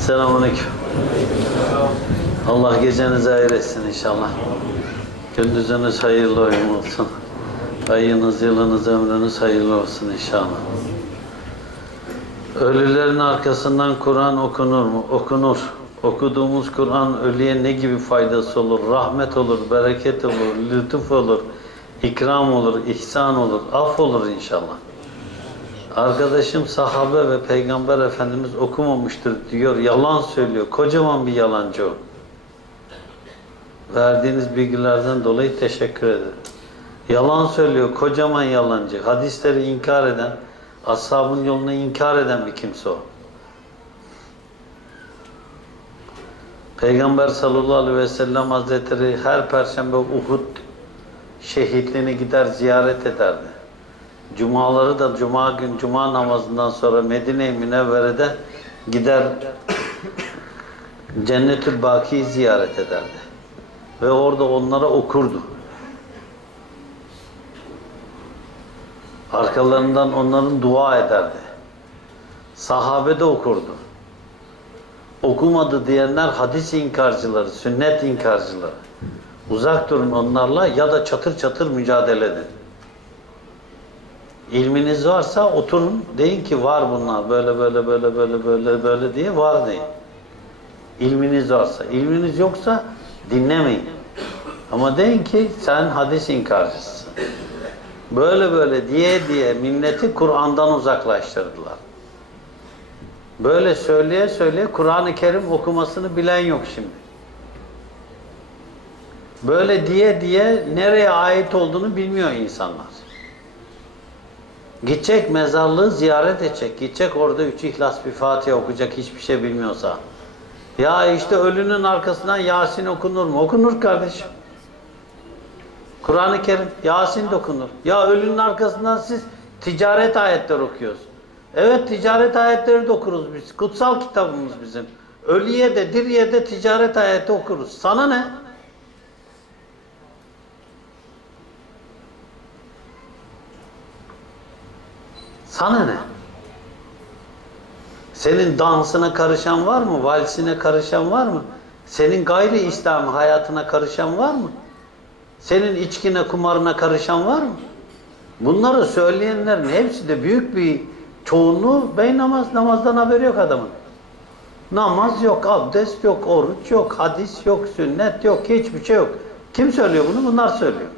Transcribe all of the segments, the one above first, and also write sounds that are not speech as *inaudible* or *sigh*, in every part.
Selamünaleyküm. Allah gecenizi hayır etsin inşallah. Gündüzünüz hayırlı oyun olsun. Ayınız, yılınız, ömrünüz hayırlı olsun inşallah. Ölülerin arkasından Kur'an okunur mu? Okunur. Okuduğumuz Kur'an ölüye ne gibi faydası olur? Rahmet olur, bereket olur, lütuf olur, ikram olur, ihsan olur, af olur inşallah. Arkadaşım sahabe ve peygamber efendimiz okumamıştır diyor. Yalan söylüyor. Kocaman bir yalancı o. Verdiğiniz bilgilerden dolayı teşekkür ederim. Yalan söylüyor. Kocaman yalancı. Hadisleri inkar eden, ashabın yolunu inkar eden bir kimse o. Peygamber sallallahu aleyhi ve sellem hazretleri her perşembe Uhud şehitliğini gider ziyaret ederdi. Cumaları da cuma gün cuma namazından sonra Medine-i Münevvere'de gider Cennetül Baki'yi ziyaret ederdi. Ve orada onlara okurdu. Arkalarından onların dua ederdi. Sahabe de okurdu. Okumadı diyenler hadis inkarcıları, sünnet inkarcıları. Uzak durun onlarla ya da çatır çatır mücadele edin. İlminiz varsa oturun deyin ki var bunlar böyle böyle böyle böyle böyle böyle diye var deyin. İlminiz varsa. İlminiz yoksa dinlemeyin. Ama deyin ki sen hadis inkarcısın. Böyle böyle diye diye milleti Kur'an'dan uzaklaştırdılar. Böyle söyleye söyleye Kur'an-ı Kerim okumasını bilen yok şimdi. Böyle diye diye nereye ait olduğunu bilmiyor insanlar. Gidecek mezarlığı ziyaret edecek. Gidecek orada üç ihlas bir Fatiha okuyacak hiçbir şey bilmiyorsa. Ya işte ölünün arkasından Yasin okunur mu? Okunur kardeşim. Kur'an-ı Kerim, Yasin de okunur. Ya ölünün arkasından siz ticaret ayetler okuyoruz. Evet ticaret ayetleri de okuruz biz. Kutsal kitabımız bizim. Ölüye de diriye de ticaret ayeti okuruz. Sana ne? Sana ne? Senin dansına karışan var mı? Valsine karışan var mı? Senin gayri İslam hayatına karışan var mı? Senin içkine, kumarına karışan var mı? Bunları söyleyenlerin hepsi de büyük bir çoğunluğu bey namaz, namazdan haberi yok adamın. Namaz yok, abdest yok, oruç yok, hadis yok, sünnet yok, hiçbir şey yok. Kim söylüyor bunu? Bunlar söylüyor.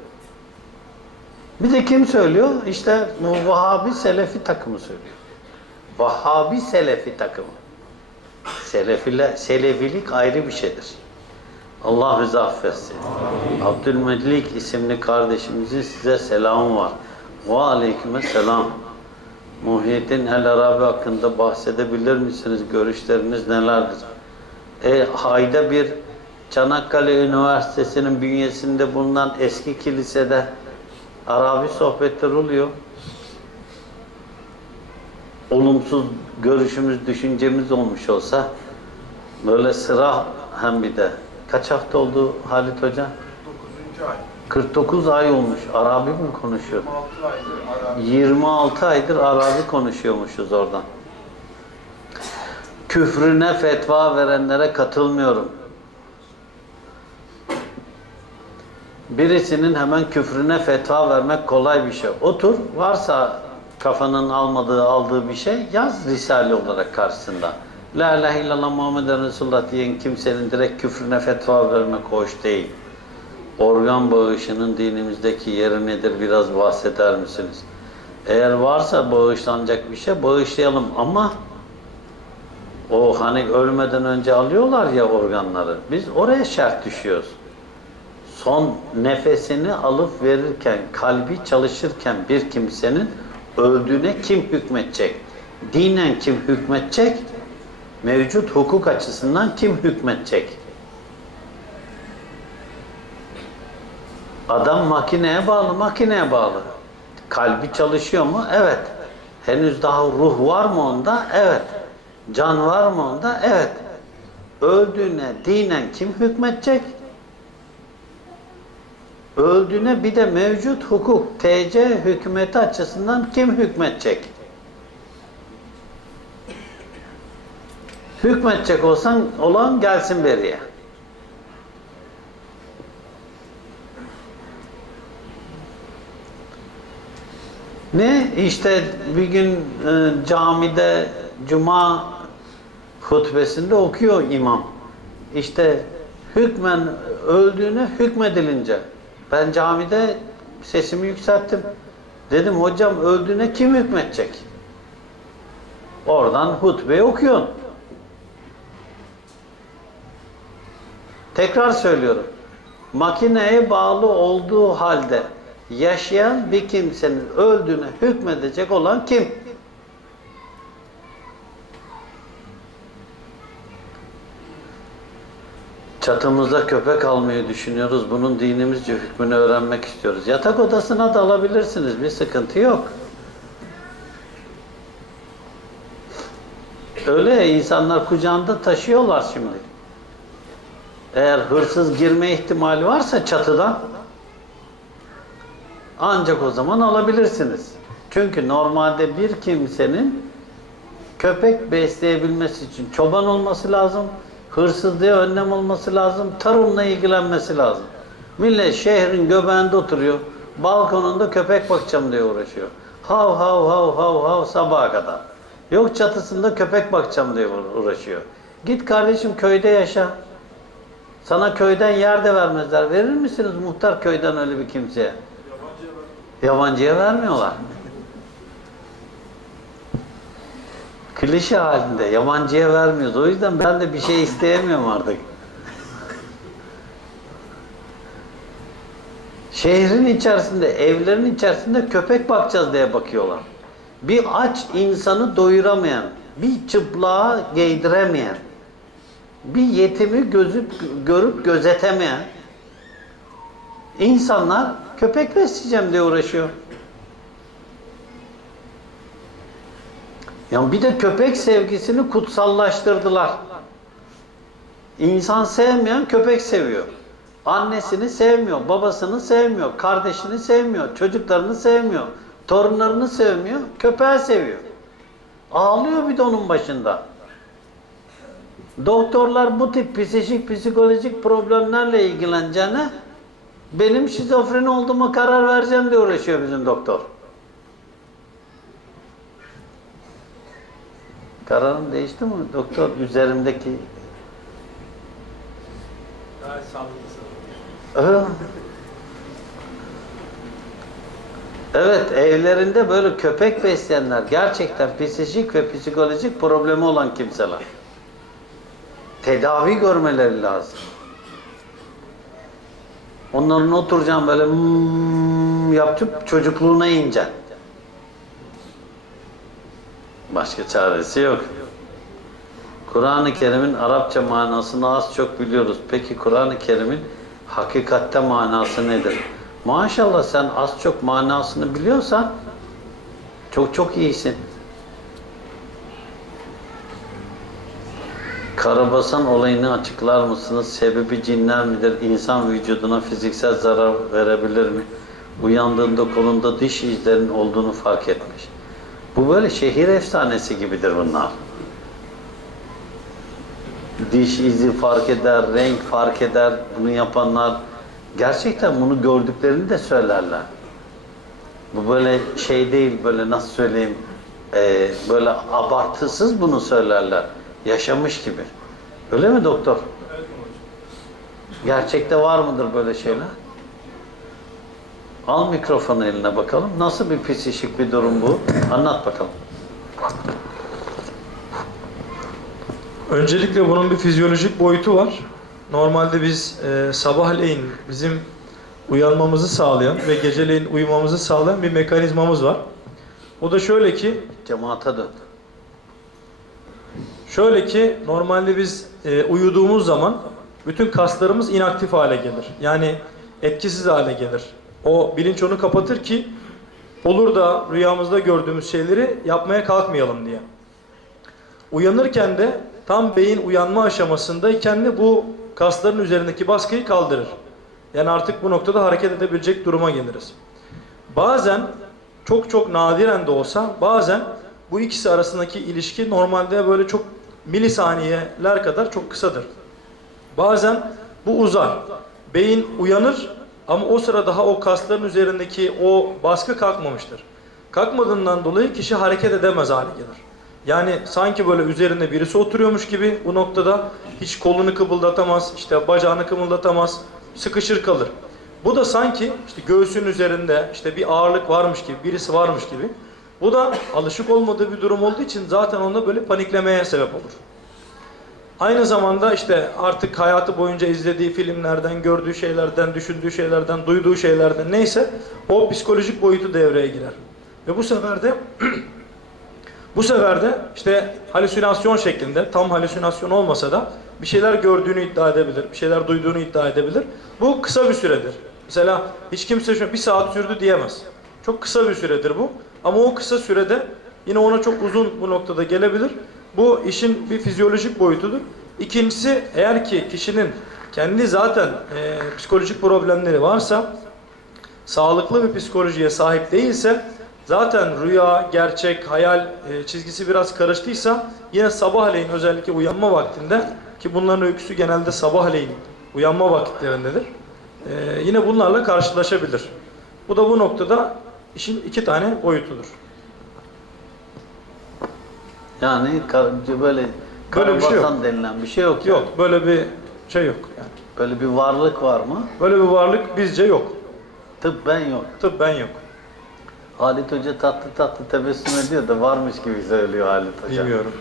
Bir de kim söylüyor? İşte Vahabi Selefi takımı söylüyor. Vahabi Selefi takımı. Selefile, Selefilik ayrı bir şeydir. Allah bizi affetsin. Abdülmelik isimli kardeşimizin size selamı var. Ve aleyküme selam. Muhyiddin El Arabi hakkında bahsedebilir misiniz? Görüşleriniz nelerdir? E, ayda bir Çanakkale Üniversitesi'nin bünyesinde bulunan eski kilisede Arabi sohbetler oluyor. Olumsuz görüşümüz, düşüncemiz olmuş olsa böyle sıra hem bir de kaç hafta oldu Halit Hoca? 9. ay. 49 ay olmuş. Arabi mi konuşuyor? 26 aydır Arabi. 26 aydır Arabi konuşuyormuşuz oradan. Küfrüne fetva verenlere katılmıyorum. Birisinin hemen küfrüne fetva vermek kolay bir şey. Otur, varsa kafanın almadığı, aldığı bir şey yaz risale olarak karşısında. La ilahe illallah Muhammeden Resulullah diyen kimsenin direkt küfrüne fetva vermek hoş değil. Organ bağışının dinimizdeki yeri nedir biraz bahseder misiniz? Eğer varsa bağışlanacak bir şey bağışlayalım ama o hani ölmeden önce alıyorlar ya organları. Biz oraya şart düşüyoruz. Son nefesini alıp verirken, kalbi çalışırken bir kimsenin öldüğüne kim hükmetecek? Dinen kim hükmetecek? Mevcut hukuk açısından kim hükmetecek? Adam makineye bağlı, makineye bağlı. Kalbi çalışıyor mu? Evet. Henüz daha ruh var mı onda? Evet. Can var mı onda? Evet. Öldüğüne dinen kim hükmetecek? Öldüğüne bir de mevcut hukuk, TC hükümeti açısından kim hükmetecek? Hükmetecek olsan olan gelsin beriye. Ne? İşte bir gün e, camide cuma hutbesinde okuyor imam. İşte hükmen öldüğüne hükmedilince ben camide sesimi yükselttim. Dedim hocam öldüğüne kim hükmedecek? Oradan hutbeyi okuyorsun. Tekrar söylüyorum. Makineye bağlı olduğu halde yaşayan bir kimsenin öldüğüne hükmedecek olan kim? Çatımızda köpek almayı düşünüyoruz. Bunun dinimizce hükmünü öğrenmek istiyoruz. Yatak odasına da alabilirsiniz. Bir sıkıntı yok. Öyle insanlar kucağında taşıyorlar şimdi. Eğer hırsız girme ihtimali varsa çatıdan ancak o zaman alabilirsiniz. Çünkü normalde bir kimsenin köpek besleyebilmesi için çoban olması lazım, hırsızlığa önlem olması lazım, tarımla ilgilenmesi lazım. Millet şehrin göbeğinde oturuyor, balkonunda köpek bakacağım diye uğraşıyor. Hav hav hav hav hav sabaha kadar. Yok çatısında köpek bakacağım diye uğraşıyor. Git kardeşim köyde yaşa. Sana köyden yer de vermezler. Verir misiniz muhtar köyden öyle bir kimseye? Yabancıya vermiyorlar. Klişe halinde yabancıya vermiyoruz. O yüzden ben de bir şey isteyemiyorum artık. Şehrin içerisinde, evlerin içerisinde köpek bakacağız diye bakıyorlar. Bir aç insanı doyuramayan, bir çıplığa giydiremeyen, bir yetimi gözüp görüp gözetemeyen insanlar köpek besleyeceğim diye uğraşıyor. Ya bir de köpek sevgisini kutsallaştırdılar. İnsan sevmeyen köpek seviyor. Annesini sevmiyor, babasını sevmiyor, kardeşini sevmiyor, çocuklarını sevmiyor, torunlarını sevmiyor, köpeği seviyor. Ağlıyor bir de onun başında. Doktorlar bu tip psikolojik psikolojik problemlerle ilgileneceğine benim şizofreni olduğuma karar vereceğim diye uğraşıyor bizim doktor. Kararın değişti mi doktor üzerimdeki? Gayet. Evet. Evlerinde böyle köpek besleyenler gerçekten psikolojik ve psikolojik problemi olan kimseler. Tedavi görmeleri lazım. Onların oturacağım böyle hmm yapıp çocukluğuna ineceksin. Başka çaresi yok. Kur'an-ı Kerim'in Arapça manasını az çok biliyoruz. Peki Kur'an-ı Kerim'in hakikatte manası nedir? Maşallah sen az çok manasını biliyorsan çok çok iyisin. Karabasan olayını açıklar mısınız? Sebebi cinler midir? İnsan vücuduna fiziksel zarar verebilir mi? Uyandığında kolunda diş izlerinin olduğunu fark etmiş. Bu böyle şehir efsanesi gibidir bunlar. Diş izi fark eder, renk fark eder. Bunu yapanlar gerçekten bunu gördüklerini de söylerler. Bu böyle şey değil, böyle nasıl söyleyeyim, e, böyle abartısız bunu söylerler. Yaşamış gibi. Öyle mi doktor? Evet hocam. Gerçekte var mıdır böyle şeyler? Al mikrofonu eline bakalım. Nasıl bir psikik bir durum bu? Anlat bakalım. Öncelikle bunun bir fizyolojik boyutu var. Normalde biz e, sabahleyin bizim uyanmamızı sağlayan ve geceleyin uyumamızı sağlayan bir mekanizmamız var. O da şöyle ki, Cemaate dön. şöyle ki normalde biz e, uyuduğumuz zaman bütün kaslarımız inaktif hale gelir. Yani etkisiz hale gelir. O bilinç onu kapatır ki olur da rüyamızda gördüğümüz şeyleri yapmaya kalkmayalım diye. Uyanırken de tam beyin uyanma aşamasındayken de bu kasların üzerindeki baskıyı kaldırır. Yani artık bu noktada hareket edebilecek duruma geliriz. Bazen çok çok nadiren de olsa bazen bu ikisi arasındaki ilişki normalde böyle çok milisaniyeler kadar çok kısadır. Bazen bu uzar. Beyin uyanır ama o sıra daha o kasların üzerindeki o baskı kalkmamıştır. Kalkmadığından dolayı kişi hareket edemez hale gelir. Yani sanki böyle üzerinde birisi oturuyormuş gibi bu noktada hiç kolunu kıpıldatamaz, işte bacağını kımıldatamaz, sıkışır kalır. Bu da sanki işte göğsün üzerinde işte bir ağırlık varmış gibi, birisi varmış gibi. Bu da alışık olmadığı bir durum olduğu için zaten onda böyle paniklemeye sebep olur. Aynı zamanda işte artık hayatı boyunca izlediği filmlerden, gördüğü şeylerden, düşündüğü şeylerden, duyduğu şeylerden neyse o psikolojik boyutu devreye girer. Ve bu sefer de *clears throat* bu sefer de işte halüsinasyon şeklinde tam halüsinasyon olmasa da bir şeyler gördüğünü iddia edebilir, bir şeyler duyduğunu iddia edebilir. Bu kısa bir süredir. Mesela hiç kimse şu bir saat sürdü diyemez. Çok kısa bir süredir bu. Ama o kısa sürede yine ona çok uzun bu noktada gelebilir. Bu işin bir fizyolojik boyutudur. İkincisi eğer ki kişinin kendi zaten e, psikolojik problemleri varsa sağlıklı bir psikolojiye sahip değilse zaten rüya, gerçek, hayal e, çizgisi biraz karıştıysa yine sabahleyin özellikle uyanma vaktinde ki bunların öyküsü genelde sabahleyin uyanma vakitlerindedir. E, yine bunlarla karşılaşabilir. Bu da bu noktada işin iki tane boyutudur. Yani böyle Böyle bir şey yok. denilen bir şey yok. Yok böyle bir şey yok yani. Böyle bir varlık var mı? Böyle bir varlık bizce yok. Tıbben yok. Tıbben yok. Halit Hoca tatlı tatlı tebessüm ediyor da varmış gibi söylüyor Halit Hoca. Bilmiyorum.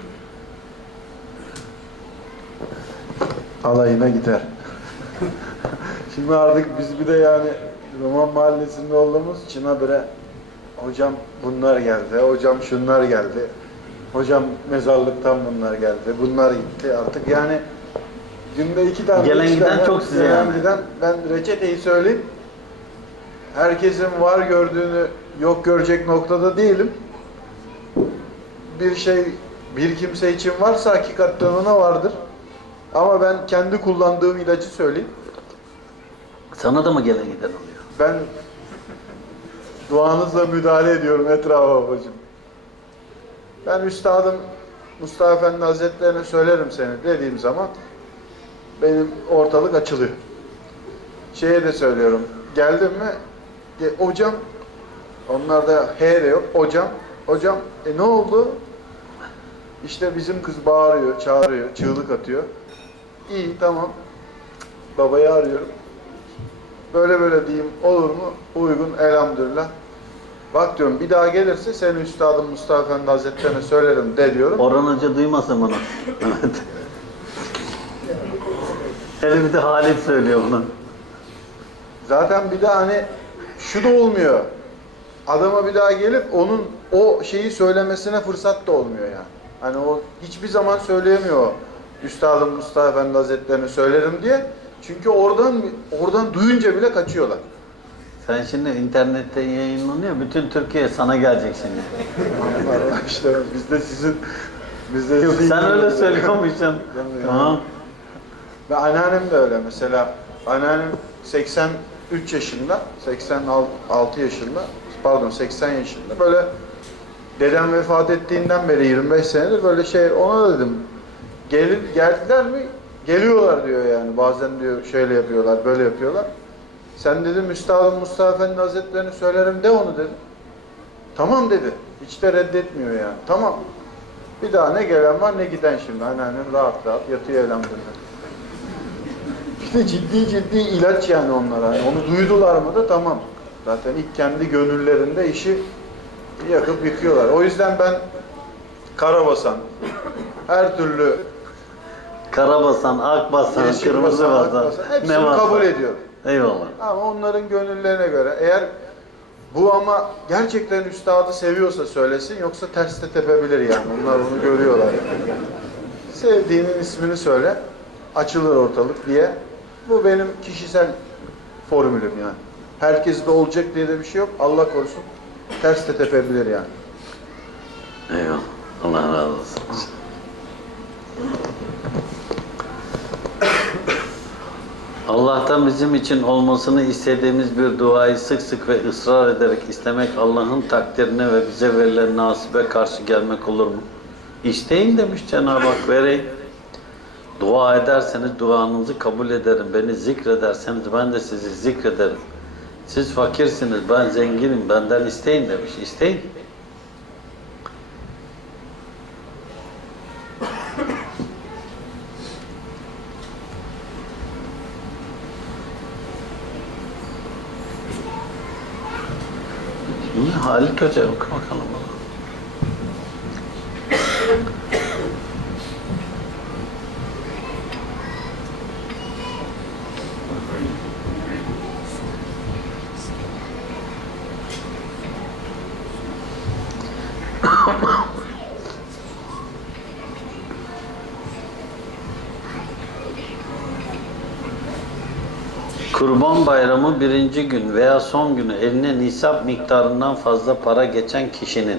alayına gider. *laughs* Şimdi artık biz bir de yani Roman mahallesinde olduğumuz için habire hocam bunlar geldi, hocam şunlar geldi, hocam mezarlıktan bunlar geldi, bunlar gitti. Artık yani günde iki tane, Gelen giden tane çok size gelen yani. giden ben reçeteyi söyleyeyim. Herkesin var gördüğünü yok görecek noktada değilim. Bir şey bir kimse için varsa hakikaten ona vardır. Ama ben kendi kullandığım ilacı söyleyeyim. Sana da mı gelen giden oluyor? Ben duanızla müdahale ediyorum etrafa babacığım. Ben üstadım Mustafa Efendi Hazretlerine söylerim seni dediğim zaman benim ortalık açılıyor. Şeye de söylüyorum. Geldin mi? Ge- hocam onlarda H de yok. Hocam. Hocam e ne oldu? İşte bizim kız bağırıyor, çağırıyor, çığlık atıyor. İyi tamam. Babayı arıyorum. Böyle böyle diyeyim olur mu? Uygun elhamdülillah. Bak diyorum bir daha gelirse seni üstadım Mustafa Efendi Hazretlerine söylerim de diyorum. Orhan Hoca duymasın bunu. Evet. Hele bir de Halit söylüyor bunu. Zaten bir daha hani şu da olmuyor. Adama bir daha gelip onun o şeyi söylemesine fırsat da olmuyor yani. Hani o hiçbir zaman söyleyemiyor. Üstadım Mustafa Efendi Hazretlerine söylerim diye. Çünkü oradan oradan duyunca bile kaçıyorlar. Sen şimdi internette yayınlanıyor. Bütün Türkiye sana gelecek şimdi. İşte biz de sizin biz de Yok sizin sen öyle söylüyormuşsun. Tamam. Ve anneannem de öyle mesela. Anneannem 83 yaşında, 86 yaşında, pardon 80 yaşında. Böyle dedem vefat ettiğinden beri 25 senedir böyle şey ona dedim. Gelin, geldiler mi? Geliyorlar diyor yani. Bazen diyor şöyle yapıyorlar, böyle yapıyorlar. Sen dedim Üstadım Mustafa Efendi Hazretlerini söylerim de onu dedim. Tamam dedi. Hiç de reddetmiyor yani. Tamam. Bir daha ne gelen var ne giden şimdi. Anneannem rahat rahat yatıyor elhamdülillah. *laughs* İşte ciddi ciddi ilaç yani onlara. Yani onu duydular mı da tamam. Zaten ilk kendi gönüllerinde işi yakıp yıkıyorlar. O yüzden ben karabasan, her türlü Karabasan, akbasan, kırmızı basan, basan, hepsini ne varsa. kabul ediyorum. Eyvallah. Ama onların gönüllerine göre eğer bu ama gerçekten üstadı seviyorsa söylesin yoksa ters de tepebilir yani. Onlar onu görüyorlar. Sevdiğinin ismini söyle. Açılır ortalık diye. Bu benim kişisel formülüm yani. Herkes de olacak diye de bir şey yok. Allah korusun. Ters de tepebilir yani. Eyvallah. Allah razı olsun. Allah'tan bizim için olmasını istediğimiz bir duayı sık sık ve ısrar ederek istemek Allah'ın takdirine ve bize verilen nasibe karşı gelmek olur mu? İsteyin demiş Cenab-ı Hak vereyim. Dua ederseniz duanızı kabul ederim. Beni zikrederseniz ben de sizi zikrederim. Siz fakirsiniz, ben zenginim, benden isteyin demiş. İsteyin. İyi Halit Hoca oku bakalım. Kurban bayramı birinci gün veya son günü eline nisap miktarından fazla para geçen kişinin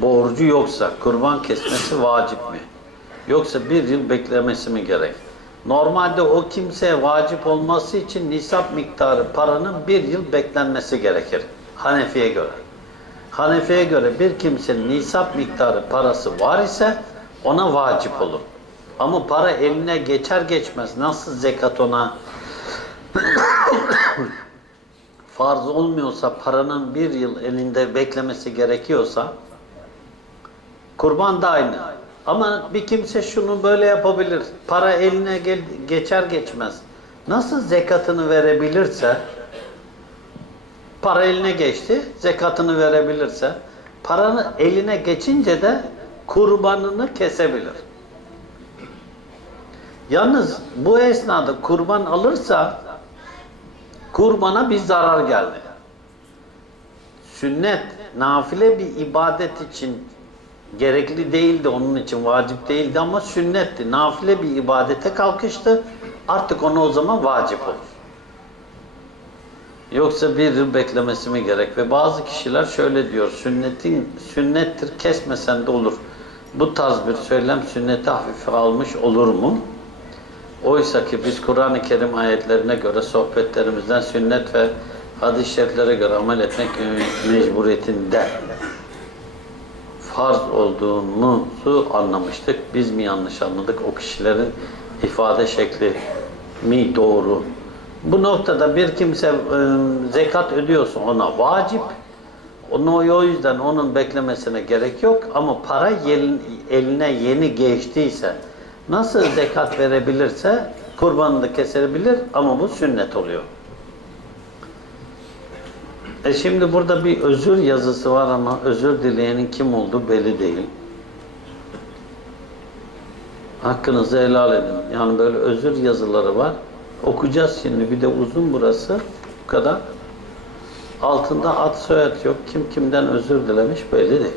borcu yoksa kurban kesmesi vacip mi? Yoksa bir yıl beklemesi mi gerek? Normalde o kimseye vacip olması için nisap miktarı paranın bir yıl beklenmesi gerekir. Hanefi'ye göre. Hanefi'ye göre bir kimsenin nisap miktarı parası var ise ona vacip olur. Ama para eline geçer geçmez nasıl zekat ona farz olmuyorsa paranın bir yıl elinde beklemesi gerekiyorsa kurban da aynı. Ama bir kimse şunu böyle yapabilir. Para eline gel, geçer geçmez. Nasıl zekatını verebilirse para eline geçti, zekatını verebilirse paranı eline geçince de kurbanını kesebilir. Yalnız bu esnada kurban alırsa kurbana bir zarar geldi. Sünnet, nafile bir ibadet için gerekli değildi, onun için vacip değildi ama sünnetti. Nafile bir ibadete kalkıştı. Artık ona o zaman vacip olur. Yoksa bir yıl beklemesi mi gerek? Ve bazı kişiler şöyle diyor, sünnetin sünnettir, kesmesen de olur. Bu tarz bir söylem sünneti hafife almış olur mu? Oysa ki biz Kur'an-ı Kerim ayetlerine göre sohbetlerimizden sünnet ve hadis-i şeriflere göre amel etmek mecburiyetinde farz olduğumuzu anlamıştık. Biz mi yanlış anladık? O kişilerin ifade şekli mi doğru? Bu noktada bir kimse e, zekat ödüyorsa ona vacip. Onu o yüzden onun beklemesine gerek yok ama para eline yeni geçtiyse nasıl zekat verebilirse kurbanını kesebilir ama bu sünnet oluyor. E şimdi burada bir özür yazısı var ama özür dileyenin kim olduğu belli değil. Hakkınızı helal edin. Yani böyle özür yazıları var. Okuyacağız şimdi. Bir de uzun burası. Bu kadar. Altında ad soyad yok. Kim kimden özür dilemiş belli değil.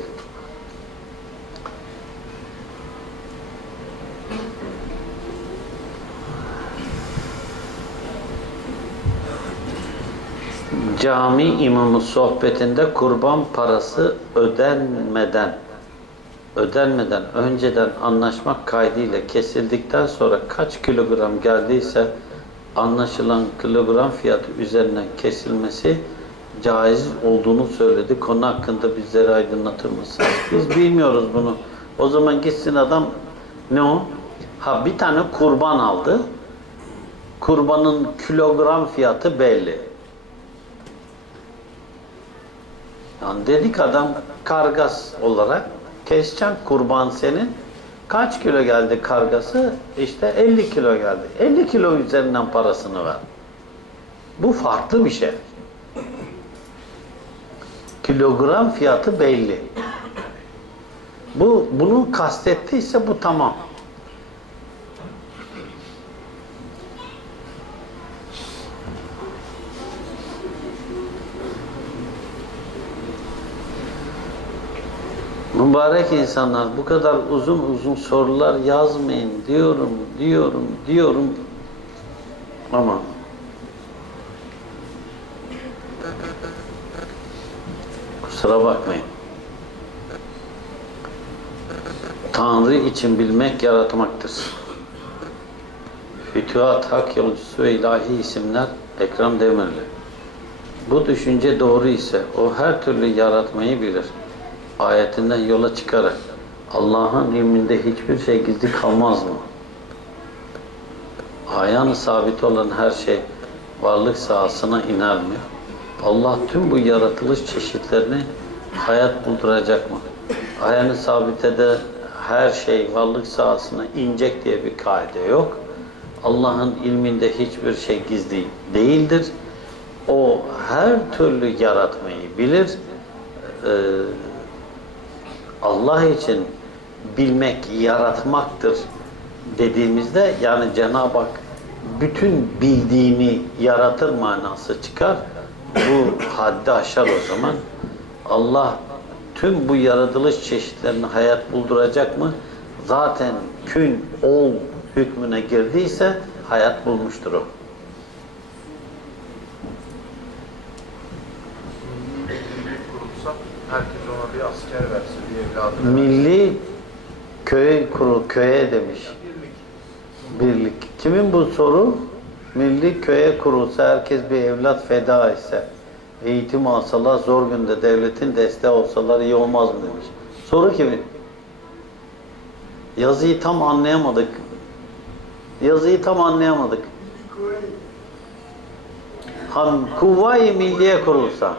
Cami imamı sohbetinde kurban parası ödenmeden ödenmeden önceden anlaşmak kaydıyla kesildikten sonra kaç kilogram geldiyse anlaşılan kilogram fiyatı üzerinden kesilmesi caiz olduğunu söyledi. Konu hakkında bizleri aydınlatır mısınız? Biz bilmiyoruz bunu. O zaman gitsin adam ne o? Ha bir tane kurban aldı. Kurbanın kilogram fiyatı belli. Yani dedik adam kargas olarak keseceğim kurban senin. Kaç kilo geldi kargası? İşte 50 kilo geldi. 50 kilo üzerinden parasını ver. Bu farklı bir şey. Kilogram fiyatı belli. Bu bunu kastettiyse bu tamam. Mübarek insanlar bu kadar uzun uzun sorular yazmayın diyorum, diyorum, diyorum. Ama kusura bakmayın. Tanrı için bilmek yaratmaktır. Fütühat, Hak Yolcusu ve ilahi isimler Ekrem Demirli. Bu düşünce doğru ise o her türlü yaratmayı bilir. Ayetinden yola çıkarak Allah'ın ilminde hiçbir şey gizli kalmaz mı? Ayağını sabit olan her şey varlık sahasına iner mi? Allah tüm bu yaratılış çeşitlerini hayat bulduracak mı? Ayağını sabitede her şey varlık sahasına inecek diye bir kaide yok. Allah'ın ilminde hiçbir şey gizli değildir. O her türlü yaratmayı bilir. Ee, Allah için bilmek yaratmaktır dediğimizde yani Cenab-ı Hak bütün bildiğini yaratır manası çıkar. Bu haddi aşar o zaman. Allah tüm bu yaratılış çeşitlerini hayat bulduracak mı? Zaten kün ol hükmüne girdiyse hayat bulmuştur o. Herkes ona bir asker verse. Milli köy kuru köye demiş. Birlik. Kimin bu soru? Milli köye kurulsa herkes bir evlat feda etse. Eğitim alsalar zor günde devletin desteği olsalar iyi olmaz mı demiş. Soru kimin? Yazıyı tam anlayamadık. Yazıyı tam anlayamadık. Han Kuvvayi Milliye kurulsa.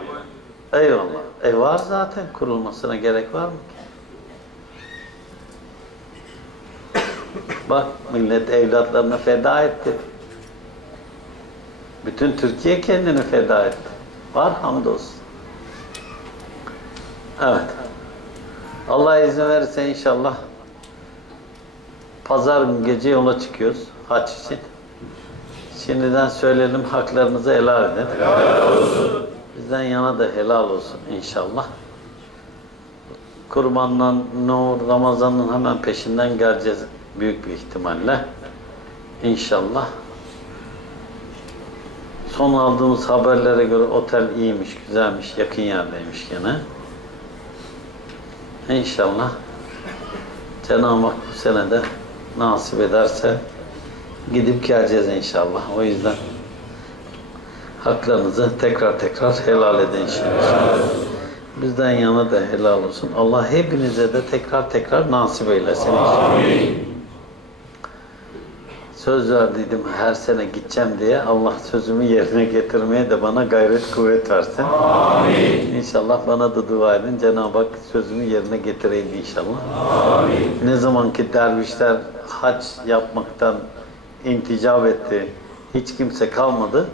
Eyvallah. E var zaten kurulmasına gerek var mı ki? Bak millet evlatlarını feda etti. Bütün Türkiye kendini feda etti. Var hamdolsun. Evet. Allah izin verirse inşallah pazar günü gece yola çıkıyoruz haç için. Şimdiden söyleyelim haklarınızı helal edin. Bizden yana da helal olsun inşallah. Kurbandan, Nur, Ramazan'ın hemen peşinden geleceğiz büyük bir ihtimalle. İnşallah. Son aldığımız haberlere göre otel iyiymiş, güzelmiş, yakın yerdeymiş gene. İnşallah Cenab-ı Hak bu sene de nasip ederse gidip geleceğiz inşallah. O yüzden haklarınızı tekrar tekrar helal edin inşallah. Bizden yana da helal olsun. Allah hepinize de tekrar tekrar nasip eylesin inşallah. Söz verdiydim her sene gideceğim diye. Allah sözümü yerine getirmeye de bana gayret kuvvet versin. Amin. İnşallah bana da dua edin. Cenab-ı Hak sözümü yerine getireyim inşallah. Amin. Ne zamanki dervişler hac yapmaktan inticap etti, hiç kimse kalmadı.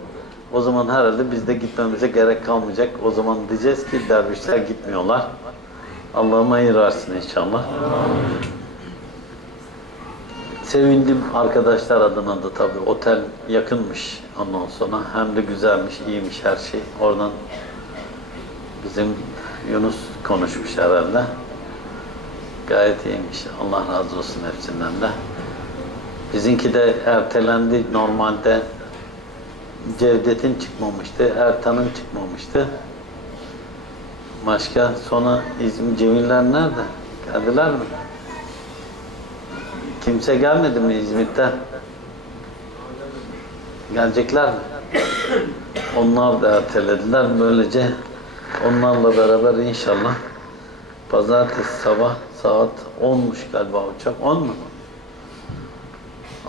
O zaman herhalde biz de gitmemize gerek kalmayacak. O zaman diyeceğiz ki dervişler gitmiyorlar. Allah'ım hayır versin inşallah. Sevindim arkadaşlar adına da tabii. Otel yakınmış ondan sonra. Hem de güzelmiş, iyiymiş her şey. Oradan bizim Yunus konuşmuş herhalde. Gayet iyiymiş. Allah razı olsun hepsinden de. Bizimki de ertelendi normalde. Cevdet'in çıkmamıştı, Ertan'ın çıkmamıştı. Başka sonra İzmir Cemiller nerede? Geldiler mi? Kimse gelmedi mi İzmit'ten? Gelecekler mi? Onlar da ertelediler. Böylece onlarla beraber inşallah pazartesi sabah saat 10'muş galiba uçak. 10 mu?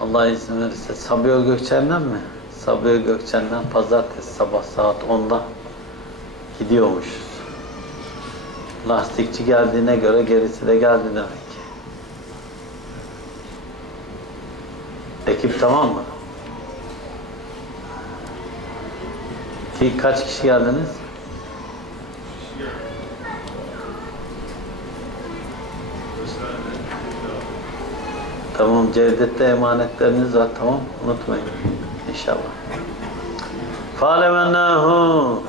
Allah izin verirse Sabiha Gökçen'den mi? Sabiha Gökçen'den pazartesi sabah saat 10'da gidiyormuşuz. Lastikçi geldiğine göre gerisi de geldi demek Ekip tamam mı? Ki kaç kişi geldiniz? Tamam Cevdet'te emanetleriniz var tamam unutmayın inşallah. Falemennahu